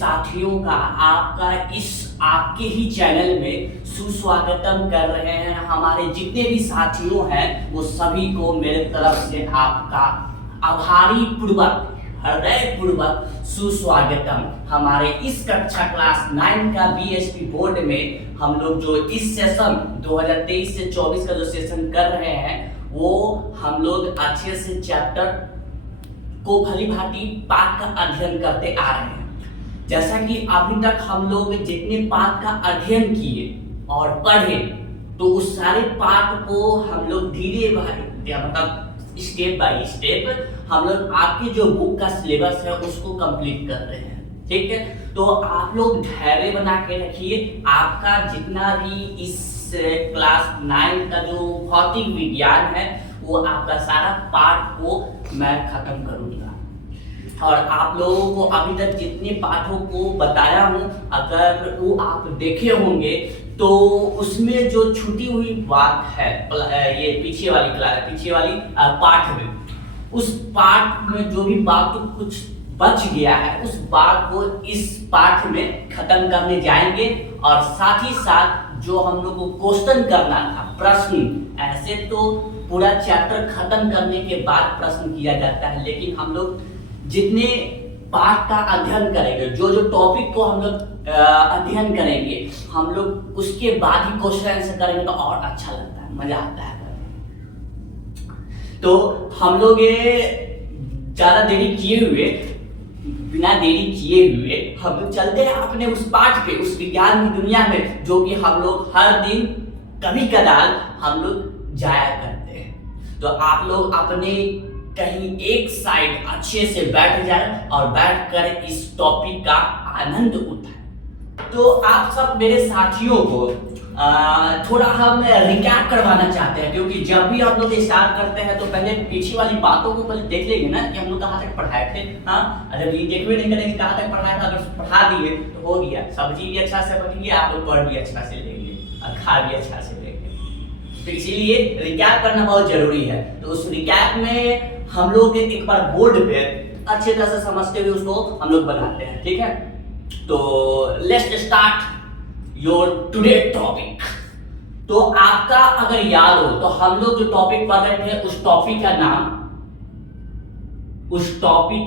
साथियों का आपका इस आपके ही चैनल में सुस्वागतम कर रहे हैं। हमारे जितने भी साथियों हैं वो सभी को मेरे तरफ से आपका आभारी पूर्वक हृदय पूर्वक सुस्वागतम। हमारे इस कक्षा क्लास 9 का बीएसपी बोर्ड में हम लोग जो इस सेशन 2023 से 24 का जो सेशन कर रहे हैं वो हम लोग अच्छे से चैप्टर को भली भांति पाठ का अध्ययन करते आ रहे हैं। जैसा कि अभी तक हम लोग जितने पाठ का अध्ययन किए और पढ़े तो उस सारे पाठ को हम लोग धीरे मतलब स्टेप बाय स्टेप हम लोग आपके जो बुक का सिलेबस है उसको कंप्लीट कर रहे हैं। ठीक है, तो आप लोग धैर्य बना के रखिए। आपका जितना भी इस क्लास 9 का जो भौतिक विज्ञान है वो आपका सारा पाठ को मैं खत्म करूंगा। और आप लोगों को अभी तक जितने पाठों को बताया हूं अगर वो आप देखे होंगे तो उसमें जो छूटी हुई बात है ये पीछे वाली पाठ में, उस पाठ में जो भी बात तो कुछ बच गया है उस बात को इस पाठ में खत्म करने जाएंगे। और साथ ही साथ जो हम लोग को क्वेश्चन करना था, प्रश्न, ऐसे तो पूरा चैप्टर खत्म करने के बाद प्रश्न किया जाता है, लेकिन हम लोग जितने पाठ का अध्ययन करेंगे, जो जो टॉपिक को हम लोग अध्ययन करेंगे, हम लोग उसके बाद ही क्वेश्चन आंसर करेंगे तो और अच्छा लगता है, मजा आता है। तो हम लोग ये ज्यादा बिना देरी किए हुए हम लोग चलते हैं अपने उस पाठ पे, उस विज्ञान की दुनिया में जो कि हम लोग हर दिन कभी कदार हम लोग जाया करते हैं। तो आप लोग अपने कहीं एक साइड अच्छे से बैठ जाए और बैठकर इस टॉपिक का आनंद उठाएं। तो आप सब मेरे साथियों को थोड़ा हम रिकैप करवाना चाहते हैं, क्योंकि जब भी हम लोग स्टार्ट करते हैं तो पहले पीछे वाली बातों को पहले देख लेंगे ना कि हम लोग कहाँ तक पढ़ाए थे। हाँ, अगर ये देखते नहीं करेंगे कहाँ तक पढ़ाया था, अगर पढ़ा दिए तो हो गया, सब्जी भी अच्छा से बन गया, आप लोग पढ़ भी अच्छा से लेंगे और खा भी अच्छा से लेंगे। तो इसीलिए रिकैप करना बहुत जरूरी है। तो उस रिकैप में हम लोग एक बार बोर्ड पे अच्छे तरह से समझते हुए उसको हम लोग बनाते हैं। ठीक है, तो let's start your today topic. तो आपका अगर याद हो तो हम लोग जो टॉपिक पढ़ रहे थे उस टॉपिक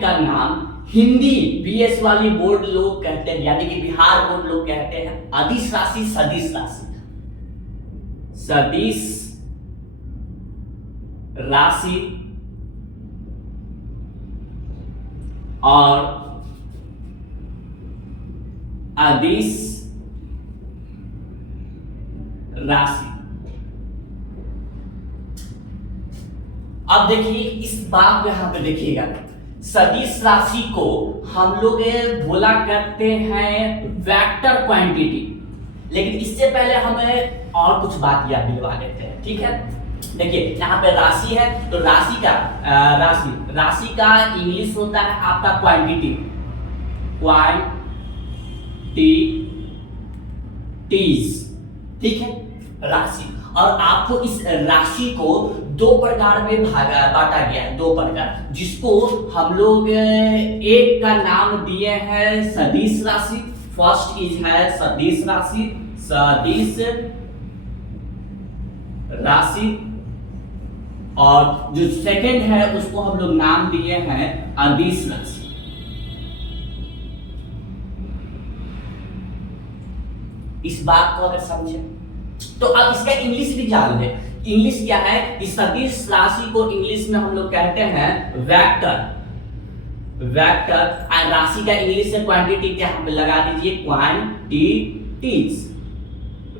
का नाम हिंदी बीएस वाली बोर्ड लोग कहते हैं, यानी कि बिहार बोर्ड लोग कहते हैं अदिश राशि, सदिश राशि, सदिश राशि और अदिश राशि। अब देखिए इस बात में यहां पे देखिएगा, सदिश राशि को हम लोग बोला करते हैं वेक्टर क्वांटिटी, लेकिन इससे पहले हमें और कुछ बात याद दिलवा देते हैं। ठीक है, देखिए यहाँ पे राशि है तो राशि का इंग्लिश होता है आपका क्वांटिटीज। ठीक है, राशि। और आपको इस राशि को दो प्रकार में बांटा गया है, दो प्रकार, जिसको हम लोग एक का नाम दिए हैं सदिश राशि। फर्स्ट इज है सदिश राशि, और जो सेकंड है उसको हम लोग नाम दिए हैं अदिश राशि। इस बात को अगर समझे तो अब इसका इंग्लिश भी जान ले। इंग्लिश क्या है? इस सदिश राशि को इंग्लिश में हम लोग कहते हैं वेक्टर। और राशि का इंग्लिश से क्वांटिटी क्या हम लगा दीजिए, क्वांटिटीज,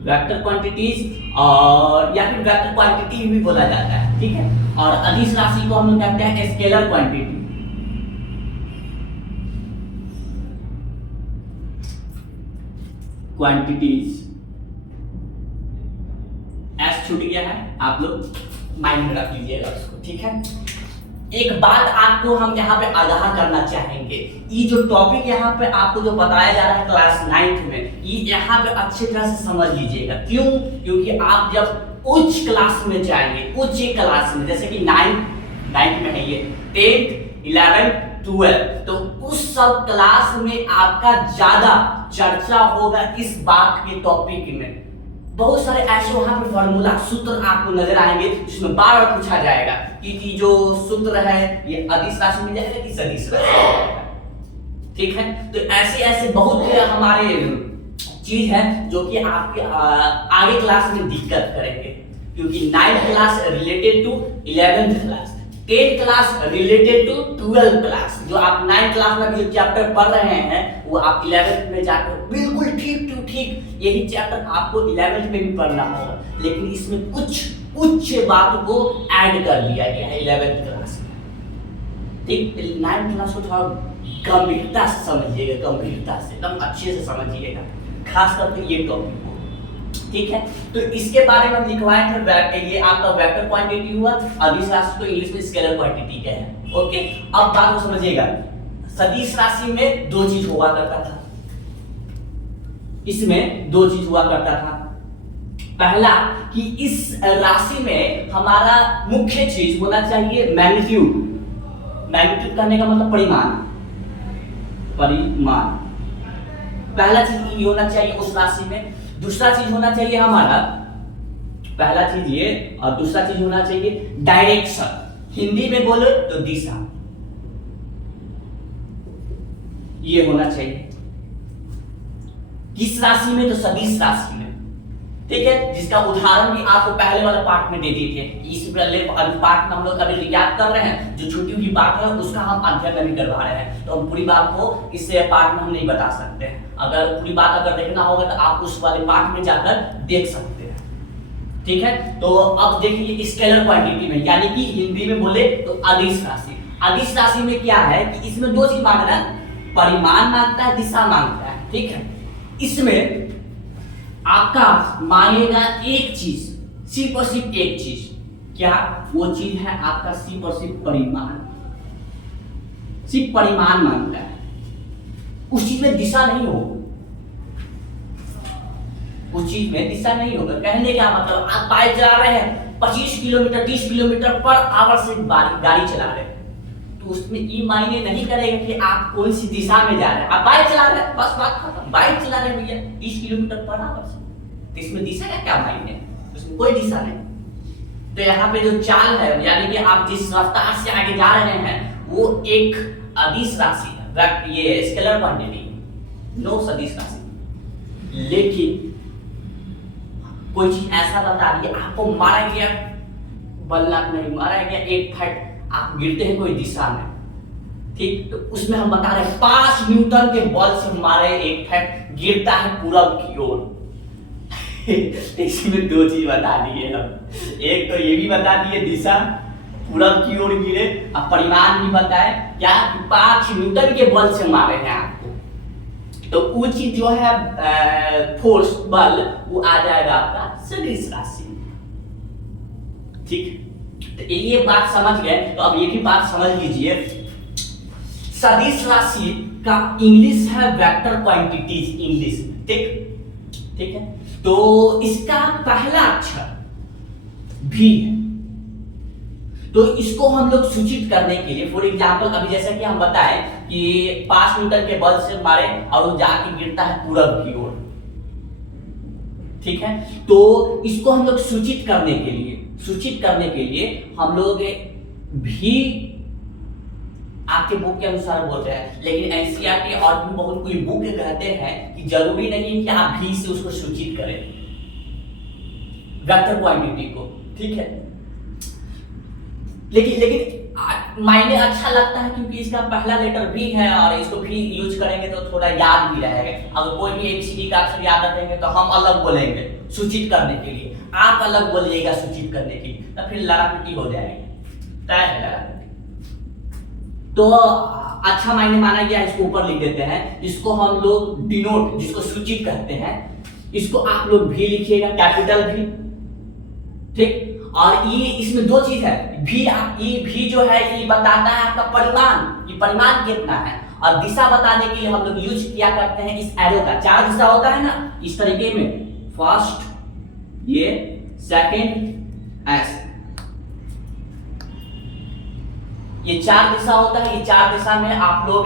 वेक्टर क्वांटिटीज, और या फिर वेक्टर क्वांटिटी भी बोला जाता है। ठीक है, और अदिश राशि को हम लोग कहते हैं स्केलर क्वांटिटी। क्वांटिटीज एस छूट गया है, आप लोग माइंड में रख लीजिएगा उसको। ठीक है, एक बात आपको हम यहाँ पे आगाह करना चाहेंगे, ये जो टॉपिक यहाँ पे आपको जो बताया जा रहा है क्लास 9 में, ये यहाँ पे अच्छी तरह से समझ लीजिएगा। क्यों? क्योंकि आप जब उच्च क्लास में जाएंगे, उच्च क्लास में, जैसे कि 9th में है ये, 10th, 11th, 12, तो उस सब क्लास में आपका ज्यादा चर्चा होगा इस बात के टॉपिक में। बहुत सारे ऐसे वहां पे फॉर्मूला सूत्र आपको नजर आएंगे जिसमें बार बार पूछा जाएगा कि जो सूत्र है ये अदिश राशि मिल जाएगा कि सदिश राशि मिल जाएगा। ठीक है, तो ऐसे ऐसे बहुत हमारे चीज है जो कि आपके आगे क्लास में दिक्कत करेंगे, क्योंकि 9th class related to 11th class, 10th class related to 12th class. जो आप 9th क्लास में जो चैप्टर पढ़ रहे हैं वो आप 11th में जाकर बिल्कुल ठीक टू ठीक यही चैप्टर आपको 11th में भी पढ़ना होगा, लेकिन इसमें कुछ उच्च बात को ऐड कर दिया गया है 11th क्लास में। ठीक, 9th क्लास को थोड़ा गंभीरता से समझिएगा, गंभीरता से एकदम अच्छे से समझिएगा, खास करके ये टॉपिक को। ठीक है, तो इसके बारे में हम लिखवाए थे, ये आपका वेक्टर क्वांटिटी हुआ, अदिश राशि को इंग्लिश में स्केलर क्वांटिटी कहते हैं। ओके, अब बात को समझिएगा। सदिश राशि में दो चीज हुआ करता था, इसमें दो चीज हुआ करता था। पहला कि इस राशि में हमारा मुख्य चीज होना चाहिए मैग्नीट्यूड। मैग्नीट्यूड करने का मतलब परिमाण, परिमाण पहला चीज ये होना चाहिए उस राशि में। दूसरा चीज होना चाहिए हमारा, पहला चीज ये और दूसरा चीज होना चाहिए डायरेक्शन। हिंदी में बोलो तो दिशा, ये होना चाहिए किस राशि में, तो सदिश राशि में। ठीक है, जिसका उदाहरण भी आपको पहले वाले पार्ट में दे दिए थे। इस पार्ट में हम लोग अभी रिकैप कर रहे हैं, जो छुट्टी हुई बात है उसका हम अध्ययन नहीं करवा रहे हैं, तो हम पूरी बात को इस पार्ट में हम नहीं बता सकते हैं। अगर पूरी बात अगर देखना होगा तो आप उस वाले पार्ट में जाकर देख सकते हैं। ठीक है, तो अब देखिए स्केलर क्वांटिटी में, यानी कि हिंदी में बोले तो अदिश राशि। अदिश राशि में क्या है कि इसमें दो चीज मांगना, परिमाण मांगता है, दिशा मांगता है। ठीक है, इसमें आपका मांगेगा एक चीज, सिर्फ और सिर्फ एक चीज, क्या वो चीज है आपका सिर्फ और सिर्फ परिमाण। सिर्फ परिमाण मांगता है, उस चीज में दिशा नहीं होगी, उस चीज में दिशा नहीं होगा। कहने का मतलब आप बाइक चला रहे हैं 25 किलोमीटर 30 किलोमीटर पर आवर से गाड़ी चला रहे हैं, तो उसमें ये मायने नहीं करेगा कि आप कौन सी दिशा में जा रहे हैं। आप बाइक चला रहे हैं, बस बात खत्म, बाइक चला रहे हैं भैया 30 किलोमीटर पर आवर से, तो इसमें दिशा का क्या मायने, उसमें कोई दिशा नहीं। तो यहाँ पे जो चाल है, यानी कि आप जिस रफ्तार से आगे जा रहे हैं वो एक अदिश राशि है, ये स्केलर क्वांटिटी, नो सदिश राशि। लेकिन कोई चीज ऐसा बता दी, आपको मारा गया, बल्ला नहीं मारा गया, एक फट आप गिरते हैं कोई दिशा में, ठीक, तो उसमें हम बता रहे हैं 5 न्यूटन के बल से हमारे एक फट गिरता है पूरब की ओर। इसमें दो चीज बता दिए हम, एक तो ये भी बता दिए दिशा पूरब की ओर गिरे, अब परिमाण भी बताए क्या 5 न्यूटन के बल से मारे हैं आपको, तो वो चीज जो है फोर्स बल वो आ जाएगा आपका सदिश राशि। ठीक, तो ये बात समझ गए, तो अब ये भी बात समझ लीजिए, सदिश राशि का इंग्लिश है वेक्टर क्वांटिटीज इंग्लिश। ठीक, ठीक है, तो इसका पहला अक्षर भी है, तो इसको हम लोग सूचित करने के लिए, फॉर एग्जांपल अभी जैसा कि हम बताएं कि 5 न्यूटन के बल से मारे और वो जाके गिरता है पूरब की ओर। ठीक है, तो इसको हम लोग सूचित करने के लिए हम लोग भी आपके बुक के अनुसार बोलते हैं, लेकिन एनसीईआरटी और भी बहुत कोई बुक कहते हैं कि जरूरी नहीं कि आप भी से उसको सूचित करें वेक्टर क्वांटिटी को। ठीक है, लेकिन मायने अच्छा लगता है क्योंकि इसका पहला लेटर भी है और इसको भी यूज करेंगे तो थोड़ा याद भी रहेगा। अगर कोई भी एबीसीडी का अक्षर याद रखेंगे तो हम अलग बोलेंगे सूचित करने के लिए, आप अलग बोलिएगा सूचित करने के लिए, तो फिर लड़ापिटी हो जाएगी, तय है लड़ापिटी। तो अच्छा मायने माना गया, इसको ऊपर लिख देते हैं, इसको हम लोग डिनोट, जिसको सूचित कहते हैं, इसको आप लोग भी लिखिएगा, कैपिटल भी। ठीक, और ये इसमें दो चीज है, ये भी जो है ये बताता है आपका परिमाण, ये परिमाण कितना है, और दिशा बताने के लिए हम लोग यूज किया करते हैं इस एरो का। 4 दिशा होता है ना इस तरीके में, फर्स्ट ये, सेकंड ऐसे, ये 4 दिशा होता है, ये 4 दिशा में आप लोग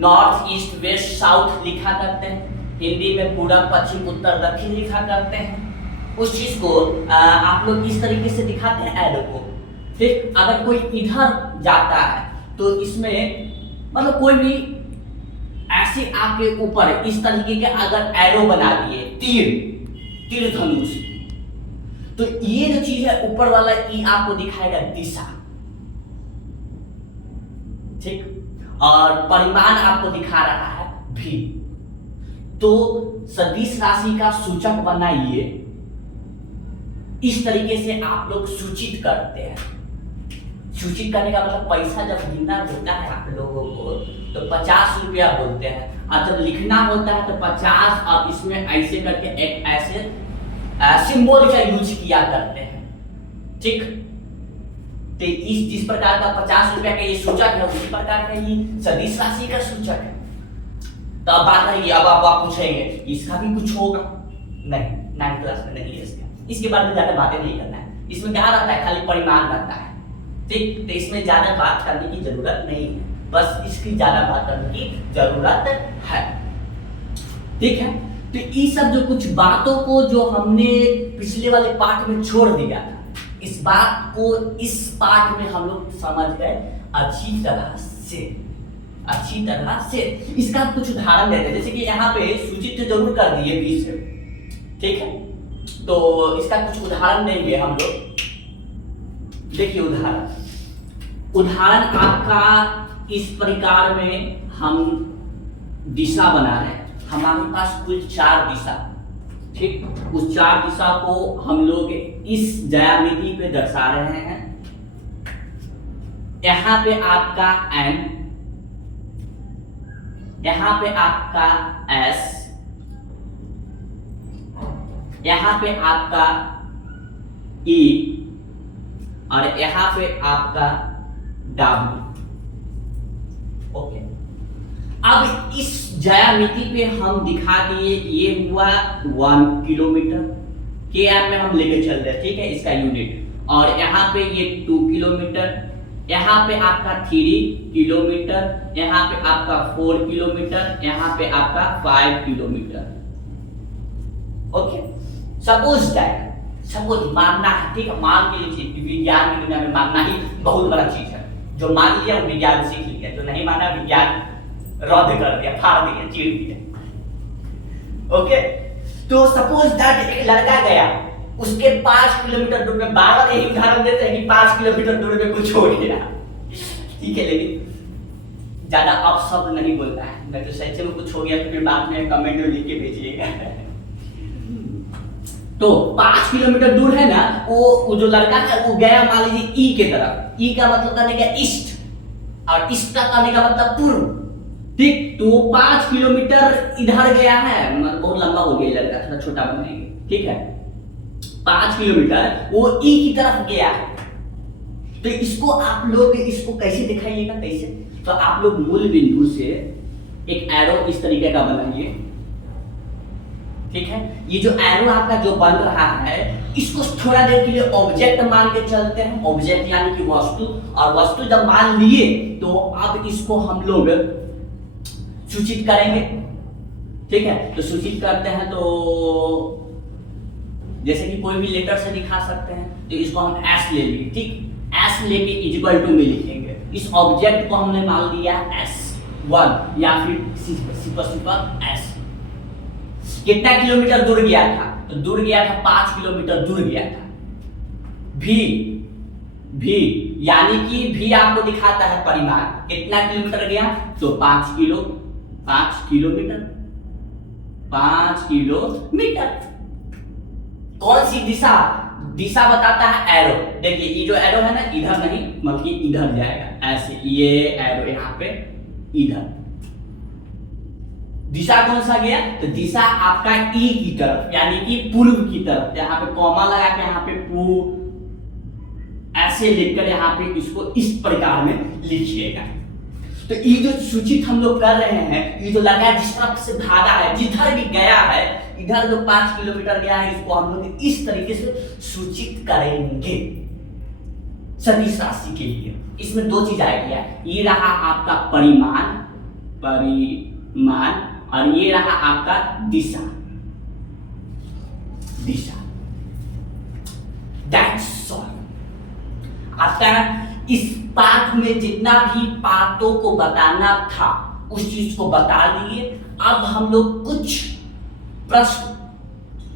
नॉर्थ ईस्ट वेस्ट साउथ लिखा करते हैं। हिंदी में पूरब पश्चिम उत्तर दक्षिण लिखा करते हैं। उस चीज को आप लोग इस तरीके से दिखाते हैं एरो को। ठीक, अगर कोई इधर जाता है तो इसमें मतलब कोई भी ऐसे आपके ऊपर इस तरीके के अगर एरो बना दिए, तीर धनुष, तो ये जो चीज है ऊपर वाला ई आपको दिखाएगा दिशा। ठीक, और परिमाण आपको दिखा रहा है भी। तो सदिश राशि का सूचक बनाइए, इस तरीके से आप लोग सूचित करते हैं। सूचित करने का मतलब पैसा जब गिनना होता है आप लोगों को तो 50 रुपया बोलते हैं, और जब लिखना होता है तो 50। अब इसमें ऐसे करके एक ऐसे सिंबल का यूज किया करते हैं। ठीक, तो इस जिस प्रकार का 50 रुपया का ये सूचक है उसी प्रकार का ये सदिश राशि का सूचक है। तो अब बात रही, अब आप पूछेंगे इसका भी कुछ होगा? नहीं, 9th क्लास में नहीं है इसके बारे में ज्यादा बातें नहीं करना है। इसमें क्या रहता है, खाली परिमाण रहता है। ठीक, तो इसमें ज्यादा बात करने की जरूरत नहीं है, बस इसकी ज्यादा बात करने की जरूरत है। ठीक है, तो ये सब जो कुछ बातों को जो हमने पिछले वाले पार्ट में छोड़ दिया था, इस बात को इस पार्ट में हम लोग समझ गए अच्छी तरह से। इसका कुछ उदाहरण देते हैं, जैसे कि यहाँ पे सूचित तो जरूर कर दिए 20 से। ठीक है, तो इसका कुछ उदाहरण देंगे हम लोग। देखिए उदाहरण आपका इस प्रकार में हम दिशा बना रहे हैं। हमारे पास कुल 4 दिशा। ठीक, उस 4 दिशा को हम लोग इस ज्यामिति पे दर्शा रहे हैं। यहाँ पे आपका N, यहाँ पे आपका S, यहाँ पे आपका E और यहाँ पे आपका W। ओके, अब इस ज्यामिति पे हम दिखा दिए, ये हुआ 1 किलोमीटर के एम में हम लेके चल रहे हैं। ठीक है, इसका यूनिट। और यहाँ पे ये 2 किलोमीटर, यहाँ पे आपका 3 किलोमीटर, यहाँ पे आपका 4 किलोमीटर, यहाँ पे आपका 5 किलोमीटर। ओके, सपोज मानना है। ठीक है, मान के लीजिए, विज्ञान की दुनिया में मानना ही बहुत बड़ा चीज है। जो मान लिया वो विज्ञान सीख लिया, जो नहीं माना विज्ञान रद्द कर दिया, फाड़ दिया, चीर दिया। ओके, तो सपोज दैट एक लड़का गया, उसके 5 किलोमीटर दूर में, बार-बार यही उदाहरण देते हैं कि 5 किलोमीटर दूर में कुछ हो गया। ठीक है, लेकिन ज्यादा अपशब्द नहीं बोलना है, नहीं तो सच में कुछ हो गया तो फिर बाद में कमेंट में लिख के भेजिएगा। तो 5 किलोमीटर दूर है ना, वो जो लड़का है वो गया मान लीजिए ई के तरफ। ई का मतलब करने का ईस्ट, और ईस्ट का करने का मतलब पूर्व। ठीक, तो 5 किलोमीटर इधर गया है, मतलब बहुत लंबा हो गया लड़का, थोड़ा छोटा बनाएंगे। ठीक है, 5 किलोमीटर वो ई की तरफ गया है। तो इसको आप लोग इसको कैसे दिखाइएगा, कैसे? तो आप लोग मूल बिंदु से एक एरो इस तरीके का बनाइए। ठीक है, ये जो एरो आपका जो बन रहा है, इसको थोड़ा देर के लिए ऑब्जेक्ट मान के चलते हैं। ऑब्जेक्ट यानी कि वस्तु, और वस्तु जब मान लिए तो अब इसको हम लोग सूचित करेंगे। ठीक है, तो सूचित करते हैं तो जैसे कि कोई भी लेटर से दिखा सकते हैं, तो इसको हम एस ले लिए। ठीक, एस लेके इक्वल टू में लिखेंगे। इस ऑब्जेक्ट को हमने मान लिया S1 या फिर सिंपल S। कितना किलोमीटर दूर गया था? तो दूर गया था 5 किलोमीटर दूर गया था। भी यानी कि भी आपको दिखाता है परिमाण, कितना किलोमीटर गया, तो 5 किलोमीटर। कौन सी दिशा बताता है एरो। देखिए ये जो एरो है ना, इधर नहीं बल्कि इधर जाएगा, ऐसे ये एरो यहाँ पे इधर। दिशा कौन सा गया, तो दिशा आपका ई की तरफ यानी कि पूर्व की तरफ। यहाँ पे कॉमा लगा के यहाँ पे ऐसे लिखकर यहाँ पे इसको इस प्रकार में लिखिएगा। तो ये जो सूचित हम लोग कर रहे हैं, ये जो लगा जिस तरफ से भागा है, जिधर भी गया है, इधर जो 5 किलोमीटर गया है, इसको हम लोग इस तरीके से सूचित करेंगे। सदिश राशि के लिए इसमें दो चीज आएगी, ये रहा आपका परिमाण और ये रहा आपका दिशा। That's all. आपका इस पाठ में जितना भी बातों को बताना था उस चीज को बता दिए। अब हम लोग कुछ प्रश्न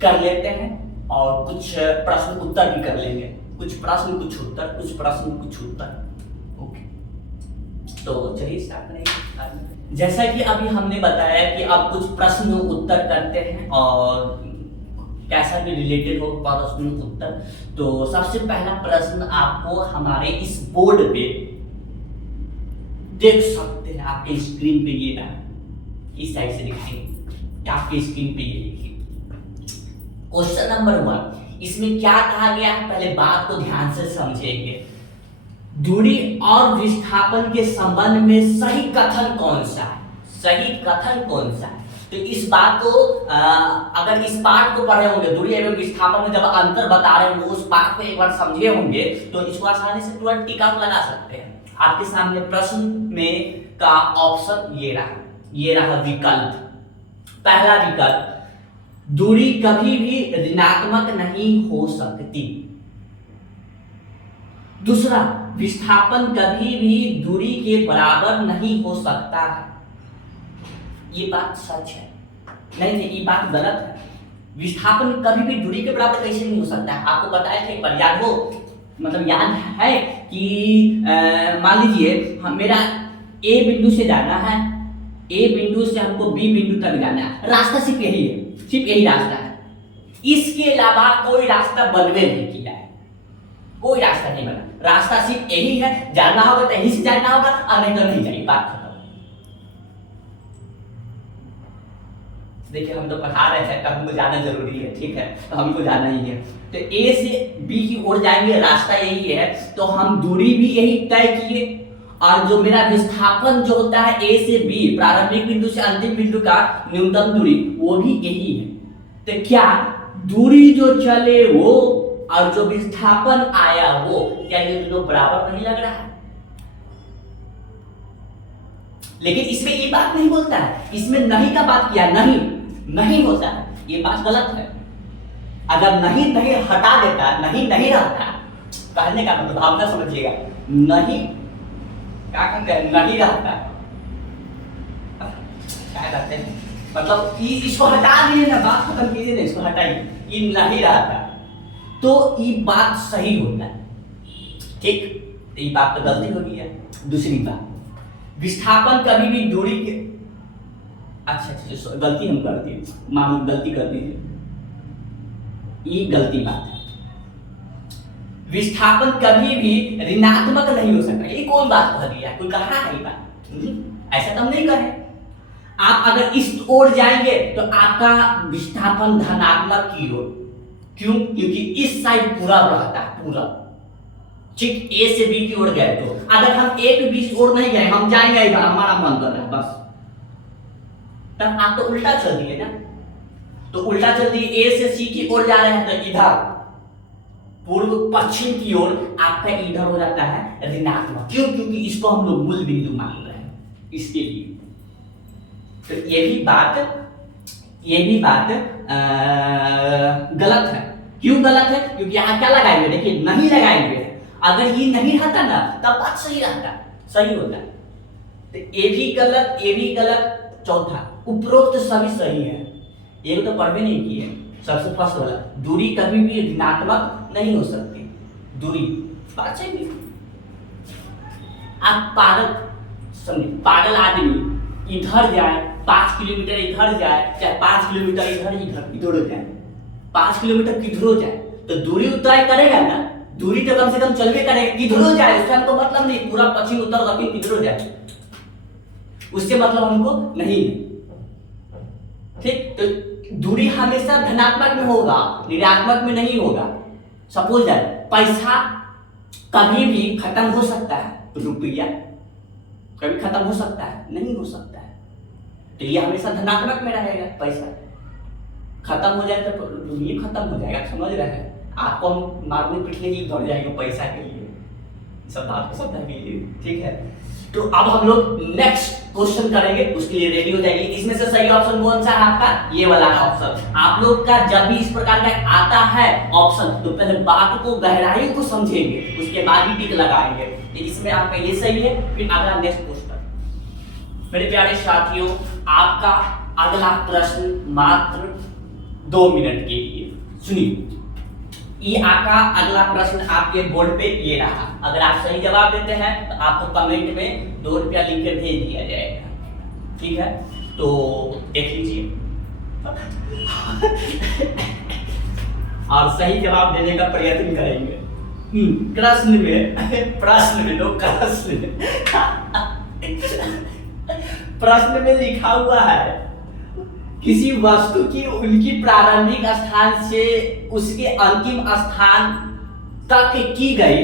कर लेते हैं और कुछ प्रश्न उत्तर भी कर लेंगे। कुछ प्रश्न कुछ उत्तर, कुछ प्रश्न कुछ उत्तर। ओके, तो चलिए स्टार्ट करेंगे। जैसा कि अभी हमने बताया कि अब कुछ प्रश्न उत्तर करते हैं और कैसा भी रिलेटेड हो प्रश्न उत्तर। तो सबसे पहला प्रश्न आपको हमारे इस बोर्ड पे देख सकते हैं, आपके स्क्रीन पे ये ना इस साइड से दिखाएंगे, आपके स्क्रीन पे ये देखिए। क्वेश्चन नंबर 1, इसमें क्या कहा गया है पहले बात को ध्यान से समझेंगे। दूरी और विस्थापन के संबंध में सही कथन कौन सा है? सही कथन कौन सा है? तो इस बात को अगर इस पाठ को पढ़े होंगे, दूरी एवं विस्थापन में जब अंतर बता रहे होंगे, उस पाठ को एक बार समझे होंगे तो इसको आसानी से तुरंत टिका लगा सकते हैं। आपके सामने प्रश्न में का ऑप्शन ये रहा विकल्प। पहला विकल्प, दूरी कभी भी ऋणात्मक नहीं हो सकती। दूसरा, विस्थापन कभी भी दूरी के बराबर नहीं हो सकता है। ये बात सच है? नहीं, ये बात गलत है। विस्थापन कभी भी दूरी के बराबर कैसे नहीं हो सकता है? आपको बताया था एक बार, याद हो, मतलब याद है कि मान लीजिए मेरा ए बिंदु से जाना है, ए बिंदु से हमको बी बिंदु तक जाना है, रास्ता सिर्फ यही है, सिर्फ यही रास्ता है, इसके अलावा कोई रास्ता बनवे नहीं किया है, कोई रास्ता नहीं बना, रास्ता सिर्फ यही है, जाना होगा तो यहीं से जाना होगा और नहीं तो नहीं जाएगी, बात खत्म। देखिए हम तो पढ़ा रहे हैं तो हमको जाना जरूरी है, ठीक है, तो हमको जाना ही है। तो ए से बी की ओर जाएंगे, रास्ता यही है, तो हम दूरी भी यही तय किए और जो मेरा विस्थापन जो होता है ए से बी, प्रारंभिक बिंदु से अंतिम बिंदु का न्यूनतम दूरी, वो भी यही है। तो क्या दूरी जो चले वो और जो विस्थापन आया वो, क्या ये दोनों बराबर नहीं लग रहा है? लेकिन इसमें ये बात नहीं बोलता है, इसमें नहीं का बात किया, नहीं होता है, ये बात गलत है। अगर नहीं हटा देता, नहीं रहता, कहने का मतलब भावना समझिएगा, नहीं क्या कहते हैं, नहीं रहता, क्या कहते हैं, मतलब इसको हटा दिए ना, बात खत्म कीजिए ना, इसको हटाइए, ये नहीं रहता तो ये बात सही होता है, ठीक, ये बात तो गलती हो गई है। दूसरी बात, विस्थापन कभी भी दूरी के, अच्छा गलती हम कर दिए, मान गलती कर दीजिए, ये गलती बात है। विस्थापन कभी भी ऋणात्मक नहीं हो सकता, ये कौन बात कह दिया, कोई कहा है ये बात? ऐसा तो हम नहीं करें। आप अगर इस ओर जाएंगे तो आपका विस्थापन धनात्मक की ओर, क्यों? क्योंकि इस साइड पूरा रहता है, पूरा, ठीक, ए से बी की ओर गए तो, अगर हम ए के बी ओर नहीं गए, हम जाएंगे इधर, हमारा मन कर रहा है बस, तब आप तो उल्टा चल दिए ना, तो उल्टा चल दिए, ए से सी की ओर जा रहे हैं तो इधर पूर्व पश्चिम की ओर आपका इधर हो जाता है ऋणात्मक, क्यों? क्योंकि इसको हम लोग मूल बिंदु मान रहे हैं, इसके लिए। तो ये भी बात गलत है। क्यों गलत है? क्योंकि यहाँ क्या लगाए हुए, देखिए नहीं लगाए हुए, अगर ये नहीं रहता ना तब बात सही रहता, सही होता। तो ये भी गलत। चौथा, उपरोक्त सभी सही है, ये तो पढ़ भी नहीं किए। सबसे फर्स्ट वाला, दूरी कभी भी ऋणात्मक नहीं हो सकती, दूरी बात सही नहीं। आप पागल आदमी इधर जाए 5 किलोमीटर इधर जाए, चाहे 5 किलोमीटर इधर हो जाए, 5 किलोमीटर किधर हो जाए तो दूरी तय करेगा ना, दूरी तो कम से कम चलवे करेगा, किधर हो जाए उसका हमको मतलब नहीं, पूरा पश्चिम उत्तर दक्षिण किधर हो जाए उससे मतलब हमको नहीं है, ठीक। तो दूरी हमेशा धनात्मक में होगा, ऋणात्मक में नहीं होगा। सपोज दैट पैसा कभी भी खत्म हो सकता है, रुपया कभी खत्म हो सकता है, नहीं हो सकता है, तो ये हमेशा धनात्मक में रहेगा। पैसा खत्म हो जाए तो ये खत्म हो जाएगा, समझ रहे हैं? आपको हम मारने पीटने के लिए दौड़ जाएंगे पैसा के लिए, सब बात को समझ लीजिए, ठीक है। तो अब हम लोग नेक्स्ट क्वेश्चन करेंगे, उसके लिए रेडी हो जाएंगे। इसमें से सही ऑप्शन कौन सा है आपका? ये वाला ऑप्शन। आप लोग का जब भी इस प्रकार का आता है ऑप्शन, तो पहले बात को गहराई को समझेंगे, उसके बाद ही टिक लगाएंगे। इसमें आपका ये सही है। फिर अगला नेक्स्ट क्वेश्चन। मेरे प्यारे साथियों, आपका अगला प्रश्न मात्र 2 मिनट के लिए सुनिए। ये आपका अगला प्रश्न आपके बोर्ड पे ये रहा। अगर आप सही जवाब देते हैं तो आपको कमेंट में 2 रुपया लिख के भेज दिया जाएगा, ठीक है। तो देख लीजिए और सही जवाब देने का प्रयत्न करेंगे। प्रश्न में लोग प्रश्न में लिखा हुआ है, किसी वस्तु की उनकी प्रारंभिक स्थान से उसके अंतिम स्थान तक की गई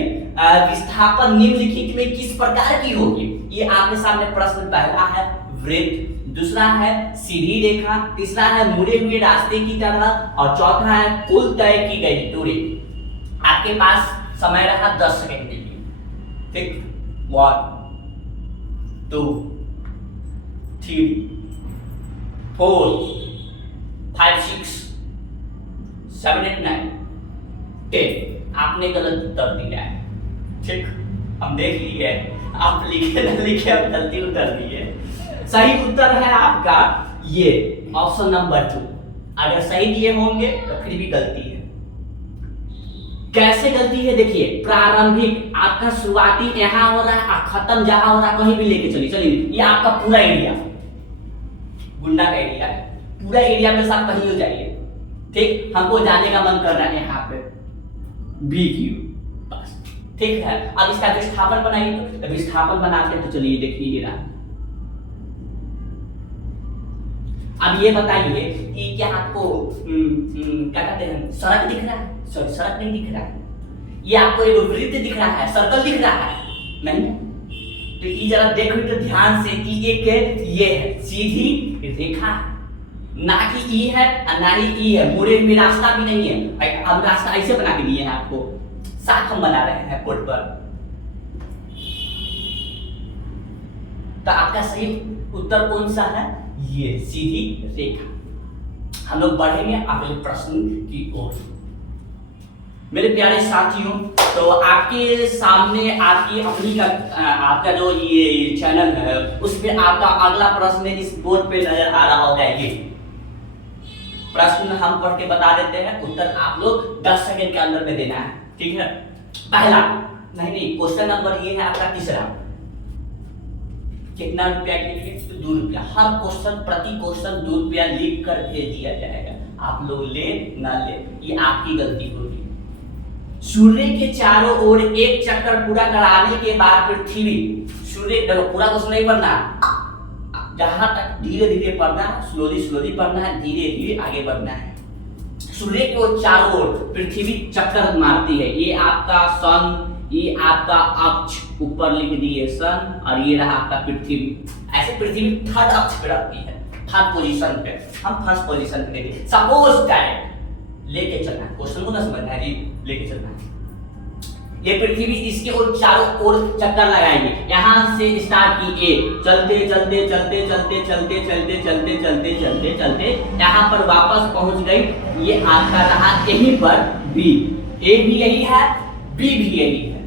विस्थापन निम्नलिखित में किस प्रकार की होगी? ये आपके सामने प्रश्न पहला है वृत्त, दूसरा है सीधी रेखा, तीसरा है मुड़े हुए रास्ते की तरह और चौथा है कुल तय की गई दूरी। आपके पास समय रहा 10 सेकंड के लिए, ठीक। 1 2 3 4 5 6 7 8 9 10। आपने गलत उत्तर दिया है, ठीक। हम देख लिए, आप लिखे ना लिखे, आप गलती उत्तर दिए। सही उत्तर है आपका ये ऑप्शन नंबर 2। अगर सही दिए होंगे तो फिर भी गलती है। कैसे गलती है देखिए, प्रारंभिक आपका शुरुआती यहाँ हो रहा है और खत्म जहां हो रहा है, कहीं भी लेके चलिए। ये आपका पूरा एरिया गुंडा का एरिया है, पूरा एरिया में साथ कहीं हो जाइए, ठीक। हमको जाने का मन कर रहा है यहाँ पे BQ, बस ठीक है। अब इसका विस्थापन बनाइए, तो विस्थापन बनाते तो चलिए देखिए ये रहा। अब ये बताइए कि क्या आपको क्या कहते हैं, सड़क दिख रहा है? सॉरी, सड़क नहीं दिख रहा है। ये आपको एक वृत्त दिख रहा है, सर्कल दिख रहा है? नहीं। तो ये जरा देखो तो ध्यान से कि एक ये है सीधी रेखा, ना कि ई है और ना ही ई है, मुड़े हुए रास्ता भी नहीं है। अब रास्ता ऐसे बना के दिए हैं आपको, साथ हम बना रहे हैं बोर्ड पर। तो आपका सही उत्तर कौन सा है? ये सीधी रेखा। हम लोग बढ़ेंगे अगले प्रश्न की ओर। मेरे प्यारे साथियों, तो आपके सामने आपकी अपनी का आपका जो ये चैनल है उस पे आपका अगला प्रश्न इस बोर्ड पे नजर आ रहा होगा। ये प्रश्न हम पढ़ के बता देते हैं, उत्तर आप लोग 10 सेकंड के अंदर में देना है, ठीक है। पहला नहीं, क्वेश्चन नंबर ये है आपका तीसरा। कितना रुपया के लिए? तो 2 रुपया। हर क्वेश्चन प्रति क्वेश्चन 2 रुपया लिख कर भेज दिया जाएगा। आप लोग ले ना ले, ये आपकी गलती होगी। सूर्य के चारों ओर एक चक्कर पूरा कराने के बाद पृथ्वी, सूर्य पूरा क्वेश्चन नहीं पढ़ना, जहां तक धीरे धीरे पढ़ना है, स्लोली पढ़ना है, धीरे धीरे आगे बढ़ना है। सूर्य के ओर चारों ओर पृथ्वी चक्कर मारती है। ये आपका सन, ये आपका अक्ष, ऊपर लिख दिए सन, और ये रहा आपका पृथ्वी। ऐसे पृथ्वी थर्ड अक्ष पे रहती है, थर्ड पोजीशन पे, हम फर्स्ट पोजीशन पे देंगे। सपोज दैट लेके चलना है, क्वेश्चन को ना समझना है जी, लेके चलना है। ये पृथ्वी इसके ओर चारों ओर चक्कर लगाएंगे। यहां से स्टार्ट की ए, चलते चलते चलते चलते चलते चलते चलते चलते चलते चलते यहां पर वापस पहुंच गई। ये आपका रहा यहीं पर बी। ए भी यही है, बी भी यही है,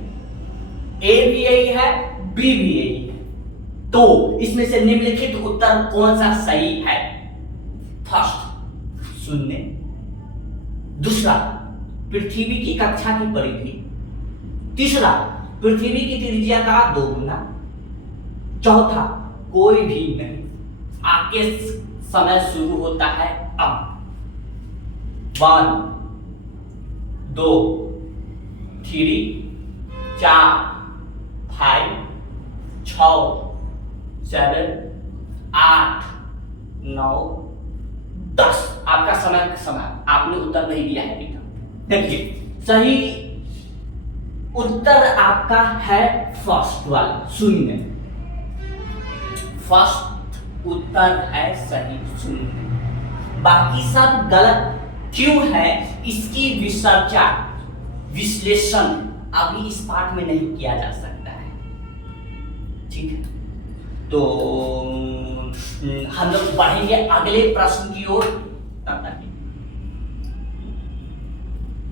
ए भी यही है, बी भी यही है। तो इसमें से निम्नलिखित उत्तर कौन सा सही है? फर्स्ट 0, दूसरा पृथ्वी की कक्षा की परिधि, तीसरा पृथ्वी की त्रिज्या का 2 गुना, चौथा कोई भी नहीं। आपके समय शुरू होता है अब। 1 2 3 4 5 6 7 8 9 10। आपका समय आपने उत्तर नहीं दिया है बेटा। देखिए सही उत्तर आपका है फर्स्ट वाला 0। फर्स्ट उत्तर है सही 0। बाकी सब गलत क्यों है? इसकी विश्लेषण अभी इस पार्ट में नहीं किया जा सकता है, ठीक है। तो हम लोग बढ़ेंगे अगले प्रश्न की ओर। तब तक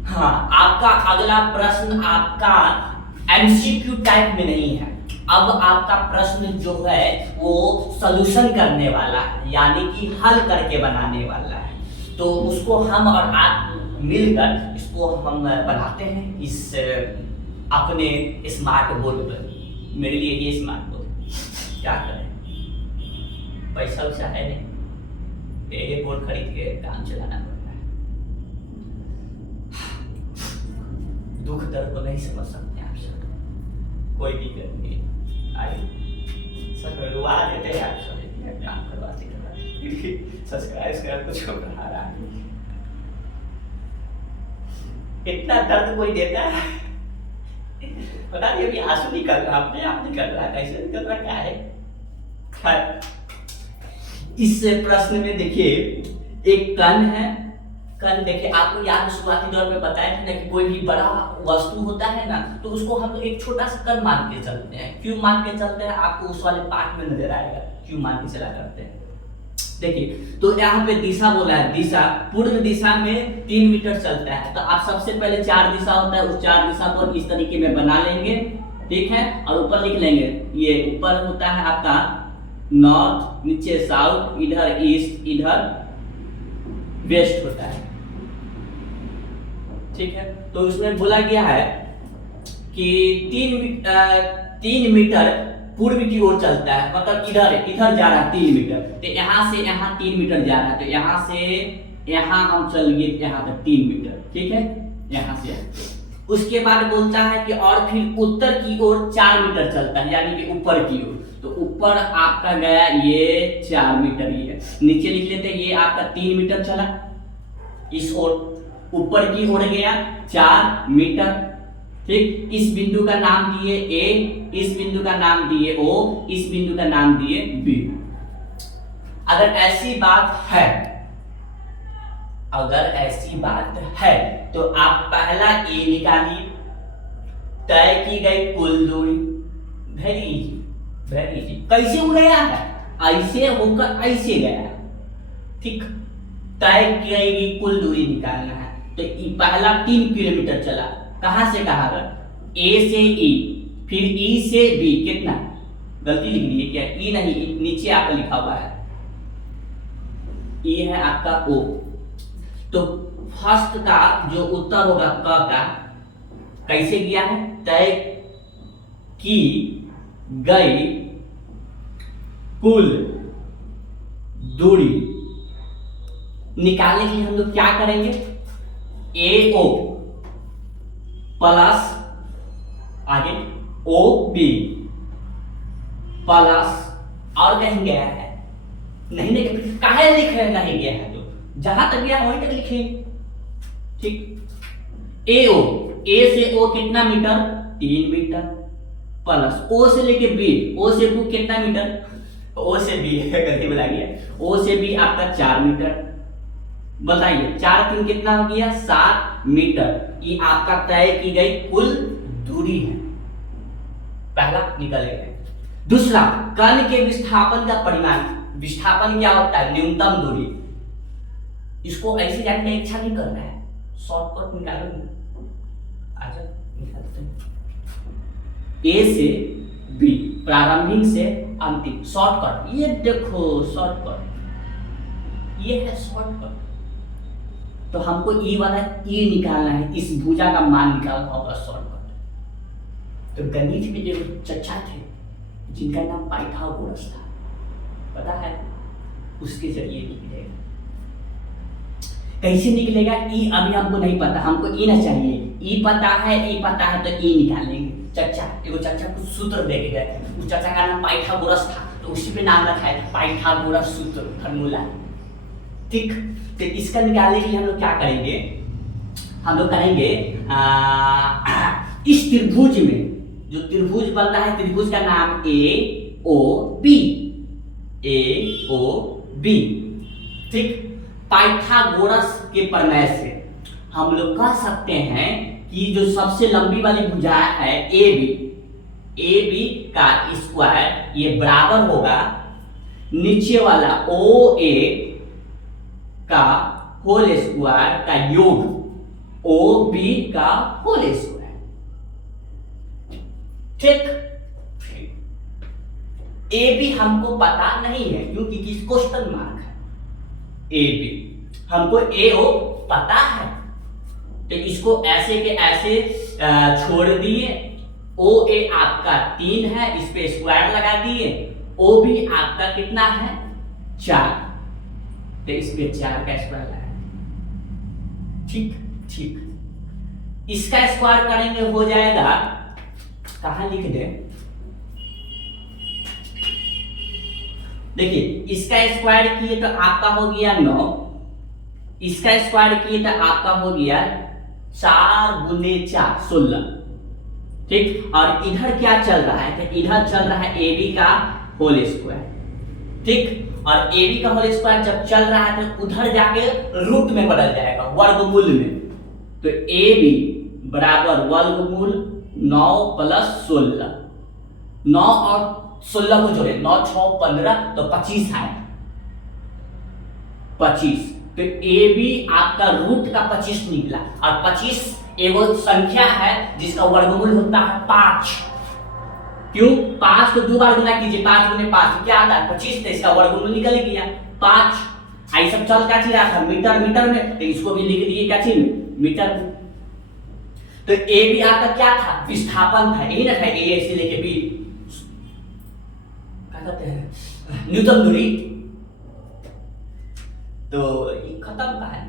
हाँ, आपका अगला प्रश्न आपका एमसीक्यू टाइप में नहीं है। अब आपका प्रश्न जो है वो सॉल्यूशन करने वाला है, यानी कि हल करके बनाने वाला है। तो उसको हम और आप मिलकर इसको हम बनाते हैं इस अपने स्मार्ट बोर्ड पर। मेरे लिए ये स्मार्ट बोर्ड, क्या करें, पैसा वैसा है नहीं, ये बोर्ड खरीद के काम चलाना पड़ता है। दुख दर्द को नहीं समझ सकते आप सब, कोई दिक्कत नहीं। आइए सब रुआ देते हैं आप सब, काम करवाते सब्सक्राइब कर कुछ बढ़ा रहा है। इतना दर्द कोई देता है, पता नहीं, अभी आंसू निकल रहा, अपने आप निकल रहा, कैसे निकल रहा, क्या है। इस प्रश्न में देखिए एक कण है। कण देखिए, आपको याद शुरुआती दौर में बताया था ना कि कोई भी बड़ा वस्तु होता है ना, तो उसको हम एक छोटा सा कण मान के चलते हैं। क्यों मान के चलते हैं, आपको उस वाले पार्ट में नजर आएगा क्यों मान के चला करते हैं। देखिए, तो यहाँ पे दिशा बोला है, दिशा पूर्व दिशा में 3 मीटर चलता है। तो आप सबसे पहले 4 दिशा होता है, उस 4 दिशा को इस तरीके में बना लेंगे, ठीक है। और ऊपर लिख लेंगे, ये ऊपर होता है आपका नॉर्थ, नीचे साउथ, इधर ईस्ट, इधर वेस्ट होता है, ठीक है। तो उसमें बोला गया है कि 3 मीटर पूर्व की ओर चलता है, मतलब इधर जा रहा है 3 मीटर। तो यहाँ से यहाँ 3 मीटर जा रहा है, तो यहाँ से यहाँ हम चलेंगे यहाँ तक 3 मीटर, ठीक है, यहाँ से। उसके बाद बोलता है कि और फिर उत्तर की ओर 4 मीटर चलता है, यानी कि ऊपर की ओर। तो ऊपर आपका गया ये 4 मीटर, ये नीचे लिख लेते हैं, ये आपका 3 मीटर चला इस ओर, ऊपर की ओर गया 4 मीटर, ठीक। इस बिंदु का नाम दिए ए, इस बिंदु का नाम दिए ओ, इस बिंदु का नाम दिए बी। अगर ऐसी बात है, अगर ऐसी बात है तो आप पहला ए निकालिए, तय की गई कुल दूरी, वेरी इजी, वेरी इजी। कैसे हो गया है, ऐसे होकर ऐसे गया, ठीक। तय की गई कुल दूरी निकालना है। तो पहला 3 किलोमीटर चला, कहां से कहां तक, ए से ई, फिर ई से बी, कितना, गलती लिख दी है क्या, ई नहीं, नीचे आपका लिखा हुआ है ई है आपका ओ। तो फर्स्ट का जो उत्तर होगा क का, कैसे गया है, तय की गई कुल दूरी निकालने के लिए हम लोग क्या करेंगे, ए ओ प्लस आगे ओ बी प्लस, और कहीं गया है नहीं, नहीं काहे लिख रहे नहीं गया है, तो जहां तक गया वहीं तक लिखेंगे, ठीक। ए ओ, ए से ओ कितना मीटर, 3 मीटर, प्लस ओ से लेके बी, ओ से बी कितना मीटर, ओ से बी गलती बोला गया, ओ से बी आपका 4 मीटर। बताइए 4 3 कितना हो गया, 7 मीटर। ये आपका तय की गई कुल दूरी है, पहला निकल गया। दूसरा, कण के विस्थापन का परिमाण। विस्थापन क्या होता है, न्यूनतम दूरी। इसको ऐसे जानने की इच्छा नहीं कर रहा है, शॉर्टकट निकालो, आजा निकालते हैं। ए से बी, प्रारंभिक से अंतिम, शॉर्टकट। ये देखो शॉर्टकट, ये है शॉर्टकट। तो हमको ई वाला ई निकालना है, इस भुजा का मान निकालना होगा, शॉर्टकट। तो गणित में जो चचा थे जिनका नाम पाइथागोरस था, पता है, उसके जरिए निकलेगा। कैसे निकलेगा, ई अभी हमको नहीं पता, हमको ई ना चाहिए, ई पता है, ई पता है तो ई निकालेंगे। चचा, एगो चचा कुछ सूत्र दे के गए, उस चचा का नाम पाइथागोरस था, तो उसी पे नाम रखा है पाइथागोरस सूत्र, फॉर्मूला, ठीक। तो इसका निकालने के लिए हम लोग क्या करेंगे, हम लोग करेंगे इस त्रिभुज में जो त्रिभुज बन रहा है, त्रिभुज का नाम ए ओ बी, ए ओ बी, ठीक। पाइथागोरस के प्रमेय से हम लोग कह सकते हैं कि जो सबसे लंबी वाली भुजा है ए बी का स्क्वायर ये बराबर होगा नीचे वाला ओ ए का होल स्क्वायर का योग ओ बी का होल स्क्वायर। ठीक, ए बी हमको पता नहीं है क्योंकि किस क्वेश्चन मार्क है। ए बी हमको ए ओ पता है तो इसको ऐसे के ऐसे छोड़ दिए। ओ ए आपका 3 है, इस पे स्क्वायर लगा दिए। ओ भी आपका कितना है 4, तो इस पे 4 का स्क्वायर लगा। ठीक ठीक, इसका स्क्वायर करेंगे हो जाएगा, कहां लिख दे, देखिए इसका स्क्वायर किए तो आपका हो गया 9, इसका स्क्वायर किए तो आपका हो गया 4 गुने 4 16। ठीक, और इधर क्या चल रहा है, तो इधर चल रहा है ए बी का होल स्क्वायर। ठीक, और ए बी का होल स्क्वायर जब चल रहा है तो उधर जाके रूट में बदल जाएगा, वर्गमूल में। तो ए बी बराबर वर्गमूल 9 प्लस 16, 9 और 16 को जोड़े, 9 6 15 तो 25 है, 25। तो ए बी आपका रूट का 25 निकला, और 25 एगो संख्या है जिसका वर्गमूल होता है 5। क्यों, 5 को 2 बार गुना कीजिए, 5 गुने 5 क्या आता है 25, तो इसका वर्गमूल निकल गया 5। आई सब चल क्या चीज रहा था मीटर में, तो इसको भी लिख दिए क्या चीज में, मीटर में। तो ए बी आपका क्या था, विस्थापन था, यही ना था, ए से लेके बी क्या कहते हैं न्यूटन दूरी। तो ये खत्म का है,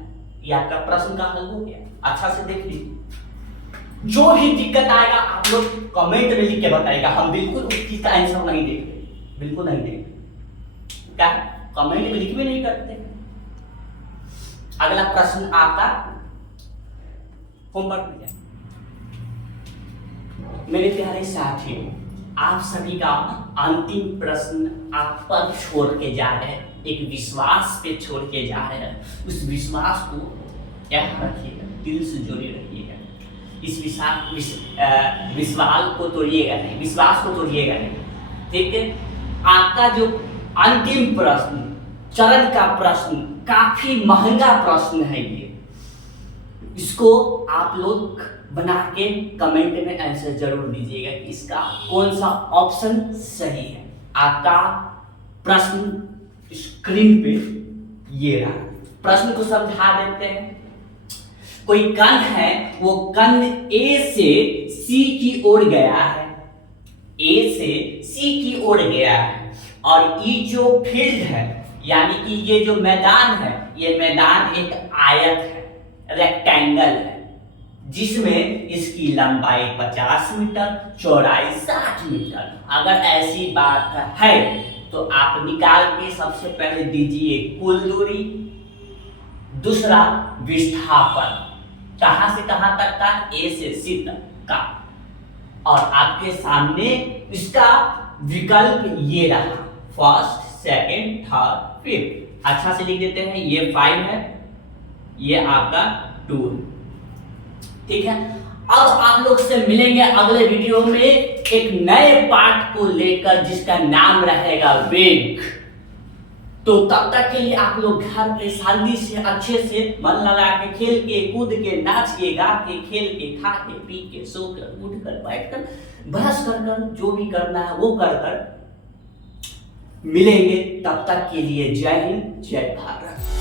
ये आपका प्रश्न का हल हो गया। अच्छा से देख लीजिए, जो भी दिक्कत आएगा आप लोग कमेंट में लिख के बताएगा, हम बिल्कुल उस चीज का आंसर नहीं देंगे, बिल्कुल नहीं देंगे। क्या कमेंट में लिख भी नहीं करते। अगला प्रश्न आपका होमवर्क में जाए। मेरे प्यारे साथियों, आप सभी का अंतिम प्रश्न आप पर छोड़ के जा रहे हैं, एक विश्वास पे छोड़ के जा रहे हैं। उस विश्वास को क्या रखिएगा, दिल से जोड़े रखिएगा। इस विश्वास को तोड़िएगा नहीं, विश्वास को तोड़िएगा नहीं। ठीक है, आपका जो अंतिम प्रश्न, चरण का प्रश्न, काफी महंगा प्रश्न है ये। इसको आप लोग बना के कमेंट में आंसर जरूर दीजिएगा कि इसका कौन सा ऑप्शन सही है। आपका प्रश्न स्क्रीन पे ये रहा, प्रश्न को समझा देते हैं। कोई कण है, वो कण ए से सी की ओर गया है, ए से सी की ओर गया है, और ये जो फील्ड है यानी कि ये जो मैदान है, ये मैदान एक आयत है, रेक्टेंगल है, जिसमें इसकी लंबाई 50 मीटर, चौड़ाई 60 मीटर। अगर ऐसी बात है तो आप निकाल के सबसे पहले दीजिए कुल दूरी, दूसरा विस्थापन, कहां से कहां तक का, ए से सी तक का, और आपके सामने इसका विकल्प ये रहा, फर्स्ट, सेकंड, थर्ड, फिफ्थ। अच्छा से लिख देते हैं, ये 5 है, ये आपका 2। ठीक है, अब आप लोग से मिलेंगे अगले वीडियो में एक नए पार्ट को लेकर जिसका नाम रहेगा वेग। तो तब तक के लिए आप लोग घर पे शांति से अच्छे से मन लगा के खेल के कूद के नाच के गा के खेल के खा के पी के सो कर उठ कर बैठ कर बहस कर कर जो भी करना है वो कर कर मिलेंगे। तब तक के लिए जय हिंद, जय भारत।